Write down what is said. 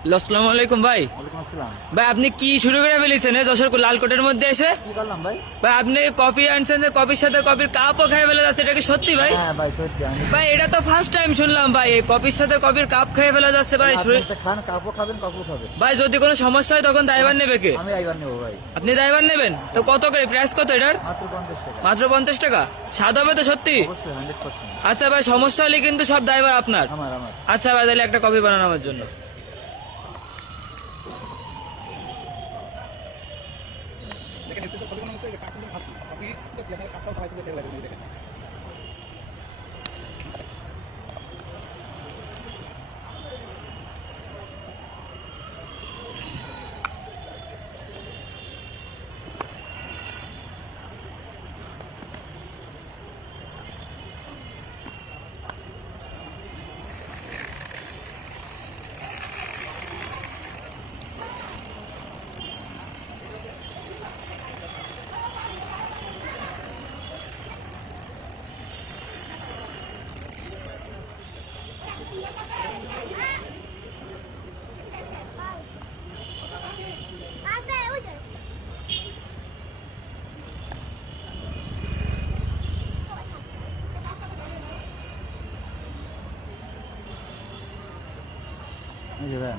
আসসালামু আলাইকুম ভাই। ওয়ালাইকুম আসসালাম। ভাই আপনি কি শুরু করে ফেলেছেন যশোর লালকোটের মধ্যে এসে? কি করলাম ভাই? ভাই আপনি কফি আনছেন যে কফির সাথে কফির কাপও খাই ফেলে যাচ্ছে, এটা কি সত্যি ভাই? হ্যাঁ ভাই সত্যি আমি ভাই এটা তো ফার্স্ট টাইম শুনলাম ভাই, এই কফির সাথে কফির কাপ খেয়ে ফেলা যাচ্ছে ভাই। আপনি একটা খান, কাপও খাবেন, কাপও খাবেন। ভাই যদি কোনো সমস্যা হয় তখন দায়ভার নেবে কে? আমি আইবার নেবো ভাই। আপনি দায়ভার নেবেন তো কত করে প্রাইস কত এটার? মাত্র 50 টাকা। মাত্র 50 টাকা? স্বাদ হবে তো সত্যি? অবশ্যই 100%। আচ্ছা ভাই সমস্যা হলে কিন্তু সব দায়ভার আপনার। আমার আমার আচ্ছা ভাই তাহলে একটা কফি বানানো আমার জন্য। এই যে ভাই